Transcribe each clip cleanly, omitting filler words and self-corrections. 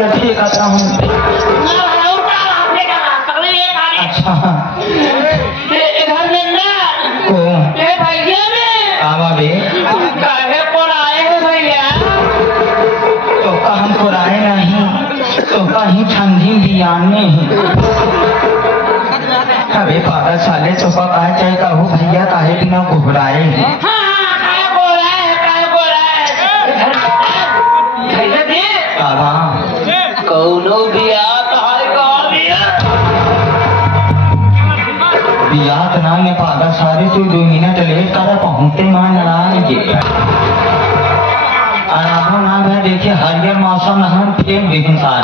कहता हूँ। अच्छा इधर में ना को ये भैया में आवा बे काहे पर आए हो भैया? तो का हमको राय नहीं तो कहीं ठंडी बियाने अबे पागल साले तो का कहा चाहे कहूँ भैया काहे बिना घुघराए हैं। काहे बोला है भैया दे आवा कौनो बिया तोहरे गाँव बिया बियात ना में पागल सारे तू 2 मिनट लेट कर पहुँचते मान आएंगे आराम ना मैं देखिए हरियर मौसम हम प्रेम बेहसार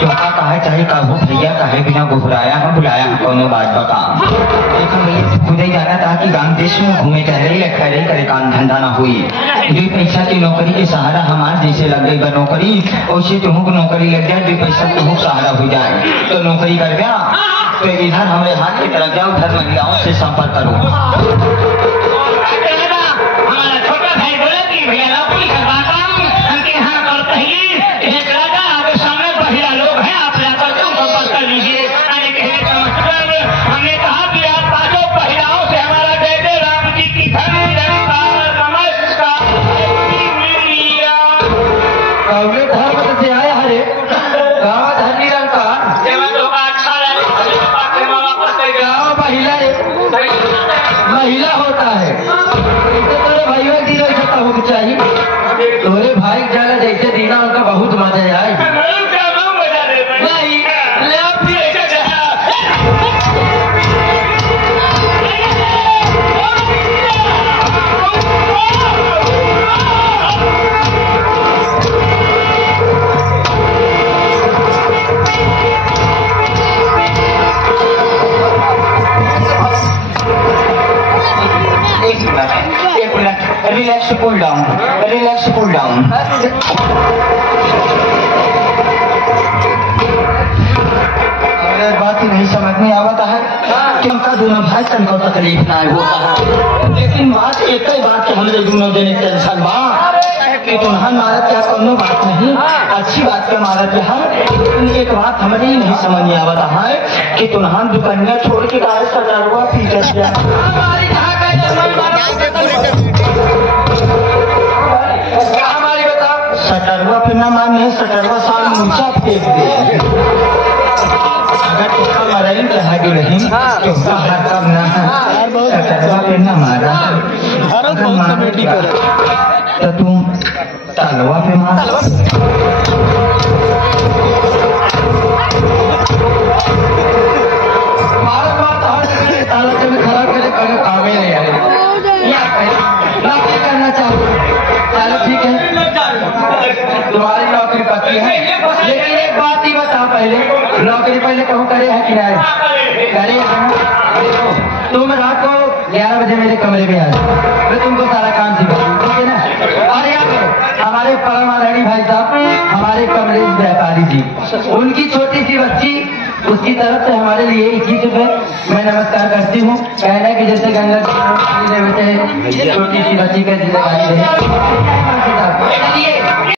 तो का कहा चाहे कहूँ भैया काहे बिना घुघराया हम बुलाया हम कोनो बात बता देखो मैं खुद ही जाना था कि गांव देश में घूमे टहरे खड़े करे काम धंधा ना हुई 2 पैसा की नौकरी के सहारा हमारे जैसे लग गई नौकरी वैसे तुम को नौकरी लग जाए 2 पैसा तुम सहारा हो जाए तो नौकरी कर गया तो इधर हमारे हाथ की तरफ जाओ उधर महिलाओं से संपर्क करो। हमारा छोटा भाई बोले कि भैया नौकरी करवाता हूँ हमके यहाँ कर कहिए एक राजा आपके सामने महिला लोग हैं आप जाकर के संपर्क कर लीजिए। हमने कहा कि आप 5 महिलाओं से हमारा जय जय राम जी की धन्य नमस्कार धर्म से आए हरे गाँव धनी रंग का महिला होता है भाइयों की सकता हो चाहिए तोरे भाई जाना जैसे दीना उनका बहुत मजा आए रिलैक्स पुल डाउन बात ही नहीं समझ में आवता है कि उनका दोनों भाई को तकलीफ ना होता है लेकिन बात एक ही बात हमने दोनों जने टेंशन बा कि तुम्हारा मारत क्या कोनो बात नहीं अच्छी बात के मारत है लेकिन एक बात हमें ही नहीं समझ में आवता है कि तुम्हारा दुकानिया छोड़ के गाय सटरवा पीछे सटरवा पे ना माने सटरवा साल ऊंचा फेंक दे अगर उसका मराई चाहे नहीं तो उसका हर कब ना सटरवा पे ना मारा अगर मार तो तुम तलवा पे मार खड़ा करे कामे नहीं आए नौकरी करना चाहिए चलो ठीक है तुम्हारी नौकरी पक्की है लेकिन एक बात ही बता पहले नौकरी पहले कहूँ करे है कि नहीं करे तुम रात को 11 बजे मेरे कमरे में आ जाओ मैं तुमको सारा काम सिखाऊंगा ठीक है ना। और यहाँ पे हमारे परमारानी भाई साहब हमारे कमलेश व्यापारी जी उनकी छोटी सी बच्ची उसकी तरफ से हमारे लिए 21 रुपए मैं नमस्कार करती हूँ कहना कि जैसे गंगा छोटी सी बच्ची का जिम्मेदारी है।